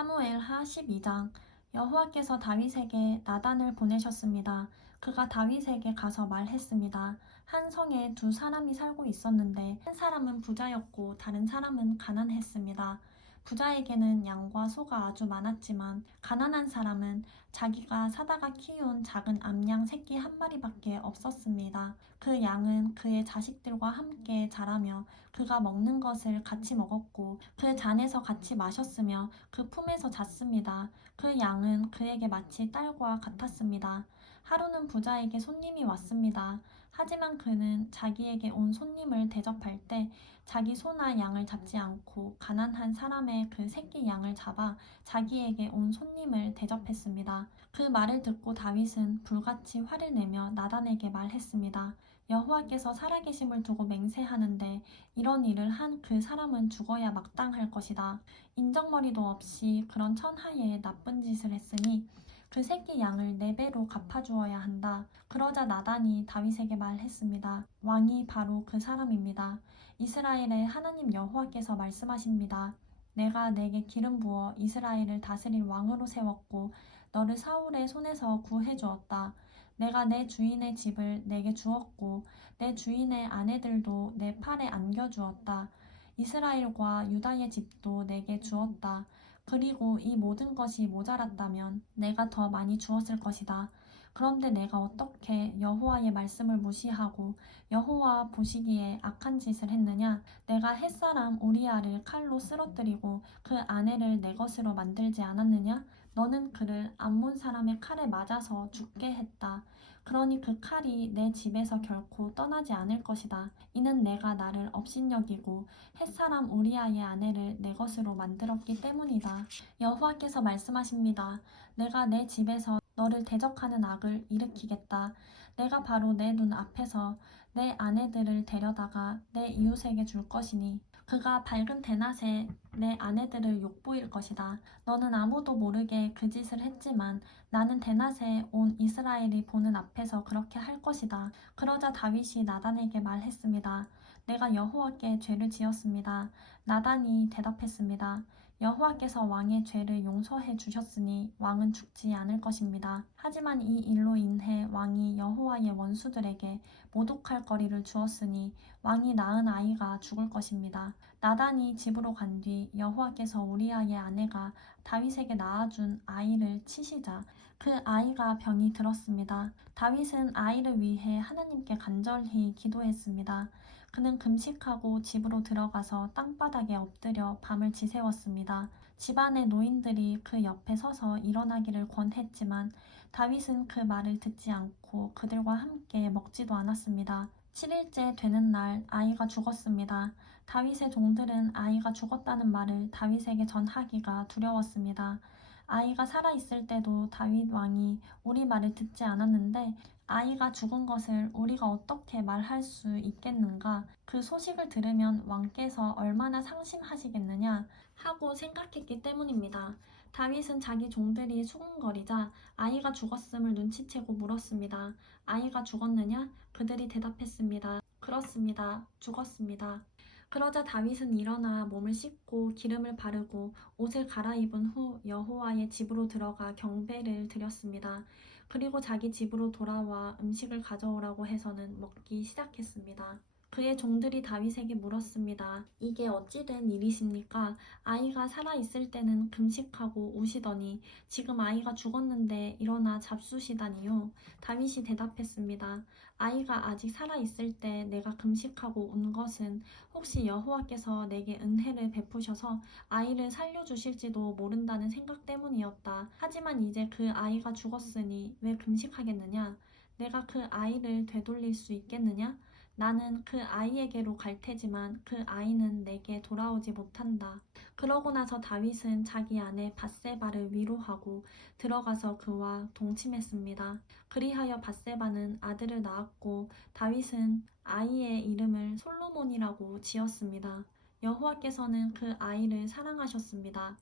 사무엘하 12장. 여호와께서 다윗에게 나단을 보내셨습니다. 그가 다윗에게 가서 말했습니다. 한 성에 두 사람이 살고 있었는데 한 사람은 부자였고 다른 사람은 가난했습니다. 부자에게는 양과 소가 아주 많았지만 가난한 사람은 자기가 사다가 키운 작은 암양 새끼 한 마리밖에 없었습니다. 그 양은 그의 자식들과 함께 자라며 그가 먹는 것을 같이 먹었고 그 잔에서 같이 마셨으며 그 품에서 잤습니다. 그 양은 그에게 마치 딸과 같았습니다. 하루는 부자에게 손님이 왔습니다. 하지만 그는 자기에게 온 손님을 대접할 때 자기 소나 양을 잡지 않고 가난한 사람의 그 새끼 양을 잡아 자기에게 온 손님을 대접했습니다. 그 말을 듣고 다윗은 불같이 화를 내며 나단에게 말했습니다. 여호와께서 살아계심을 두고 맹세하는데 이런 일을 한 그 사람은 죽어야 마땅할 것이다. 인정머리도 없이 그런 천하에 나쁜 짓을 했으니 그 새끼 양을 4배로 갚아주어야 한다. 그러자 나단이 다윗에게 말했습니다. 왕이 바로 그 사람입니다. 이스라엘의 하나님 여호와께서 말씀하십니다. 내가 내게 기름 부어 이스라엘을 다스릴 왕으로 세웠고 너를 사울의 손에서 구해 주었다. 내가 내 주인의 집을 내게 주었고 내 주인의 아내들도 내 팔에 안겨 주었다. 이스라엘과 유다의 집도 내게 주었다. 그리고 이 모든 것이 모자랐다면 내가 더 많이 주었을 것이다. 그런데 내가 어떻게 여호와의 말씀을 무시하고 여호와 보시기에 악한 짓을 했느냐? 내가 햇사람 우리아를 칼로 쓰러뜨리고 그 아내를 내 것으로 만들지 않았느냐? 너는 그를 암몬 사람의 칼에 맞아서 죽게 했다. 그러니 그 칼이 내 집에서 결코 떠나지 않을 것이다. 이는 내가 나를 업신여기고 햇사람 우리아의 아내를 내 것으로 만들었기 때문이다. 여호와께서 말씀하십니다. 내가 내 집에서 너를 대적하는 악을 일으키겠다. 내가 바로 내 눈 앞에서 내 아내들을 데려다가 내 이웃에게 줄 것이니 그가 밝은 대낮에 내 아내들을 욕보일 것이다. 너는 아무도 모르게 그 짓을 했지만 나는 대낮에 온 이스라엘이 보는 앞에서 그렇게 할 것이다. 그러자 다윗이 나단에게 말했습니다. 내가 여호와께 죄를 지었습니다. 나단이 대답했습니다. 여호와께서 왕의 죄를 용서해 주셨으니 왕은 죽지 않을 것입니다. 하지만 이 일로 인해 왕이 여호와의 원수들에게 모독할 거리를 주었으니 왕이 낳은 아이가 죽을 것입니다. 나단이 집으로 간 뒤 여호와께서 우리아의 아내가 다윗에게 낳아준 아이를 치시자 그 아이가 병이 들었습니다. 다윗은 아이를 위해 하나님께 간절히 기도했습니다. 그는 금식하고 집으로 들어가서 땅바닥에 엎드려 밤을 지새웠습니다. 집안의 노인들이 그 옆에 서서 일어나기를 권했지만 다윗은 그 말을 듣지 않고 그들과 함께 먹지도 않았습니다. 7일째 되는 날 아이가 죽었습니다. 다윗의 종들은 아이가 죽었다는 말을 다윗에게 전하기가 두려웠습니다. 아이가 살아있을 때도 다윗 왕이 우리 말을 듣지 않았는데 아이가 죽은 것을 우리가 어떻게 말할 수 있겠는가? 그 소식을 들으면 왕께서 얼마나 상심하시겠느냐 하고 생각했기 때문입니다. 다윗은 자기 종들이 수군거리자 아이가 죽었음을 눈치채고 물었습니다. 아이가 죽었느냐? 그들이 대답했습니다. 그렇습니다. 죽었습니다. 그러자 다윗은 일어나 몸을 씻고 기름을 바르고 옷을 갈아입은 후 여호와의 집으로 들어가 경배를 드렸습니다. 그리고 자기 집으로 돌아와 음식을 가져오라고 해서는 먹기 시작했습니다. 그의 종들이 다윗에게 물었습니다. 이게 어찌 된 일이십니까? 아이가 살아있을 때는 금식하고 우시더니 지금 아이가 죽었는데 일어나 잡수시다니요. 다윗이 대답했습니다. 아이가 아직 살아있을 때 내가 금식하고 운 것은 혹시 여호와께서 내게 은혜를 베푸셔서 아이를 살려주실지도 모른다는 생각 때문이었다. 하지만 이제 그 아이가 죽었으니 왜 금식하겠느냐? 내가 그 아이를 되돌릴 수 있겠느냐? 나는 그 아이에게로 갈 테지만 그 아이는 내게 돌아오지 못한다. 그러고 나서 다윗은 자기 아내 밧세바를 위로하고 들어가서 그와 동침했습니다. 그리하여 밧세바는 아들을 낳았고 다윗은 아이의 이름을 솔로몬이라고 지었습니다. 여호와께서는 그 아이를 사랑하셨습니다.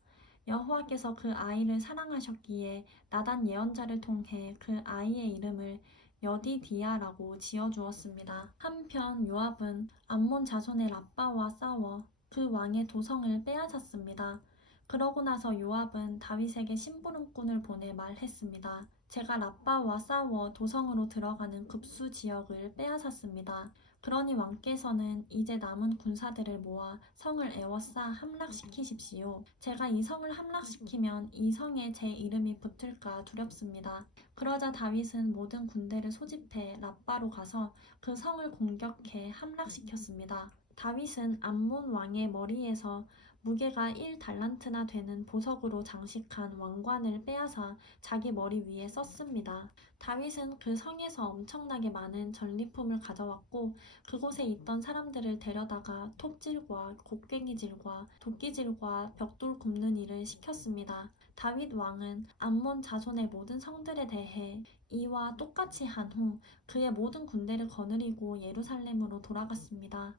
여호와께서 그 아이를 사랑하셨기에 나단 예언자를 통해 그 아이의 이름을 여디디아라고 지어주었습니다. 한편 요압은 암몬 자손의 랍바와 싸워 그 왕의 도성을 빼앗았습니다. 그러고 나서 요압은 다윗에게 심부름꾼을 보내 말했습니다. 제가 랍바와 싸워 도성으로 들어가는 급수 지역을 빼앗았습니다. 그러니 왕께서는 이제 남은 군사들을 모아 성을 에워싸 함락시키십시오. 제가 이 성을 함락시키면 이 성에 제 이름이 붙을까 두렵습니다. 그러자 다윗은 모든 군대를 소집해 랍바로 가서 그 성을 공격해 함락시켰습니다. 다윗은 암몬 왕의 머리에서 무게가 1달란트나 되는 보석으로 장식한 왕관을 빼앗아 자기 머리 위에 썼습니다. 다윗은 그 성에서 엄청나게 많은 전리품을 가져왔고 그곳에 있던 사람들을 데려다가 톱질과 곡괭이질과 도끼질과 벽돌 굽는 일을 시켰습니다. 다윗 왕은 암몬 자손의 모든 성들에 대해 이와 똑같이 한 후 그의 모든 군대를 거느리고 예루살렘으로 돌아갔습니다.